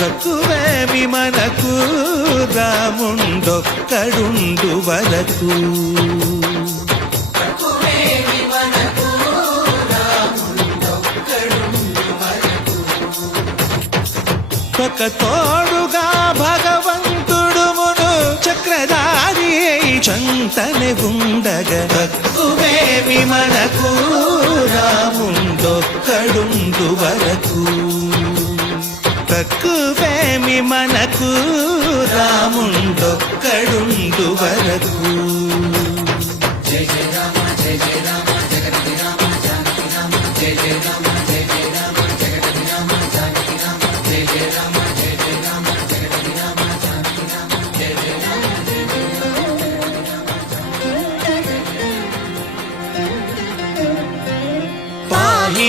తక్కువేమి మనకు రాముండొక్కడుండు వరకు. ఒక తోడుగా భగవంతుడుమును చక్రధారి చంతనే ఉండగా తక్కువేమి మనకు రాముండొక్కడుండు వరకు. తక్కువేమి మనకు రాముండొక్కడుండు వరకు. జయ జయ రామ జయ జయ రామ జగతి రామ జానకి రామ జయ జయ రామ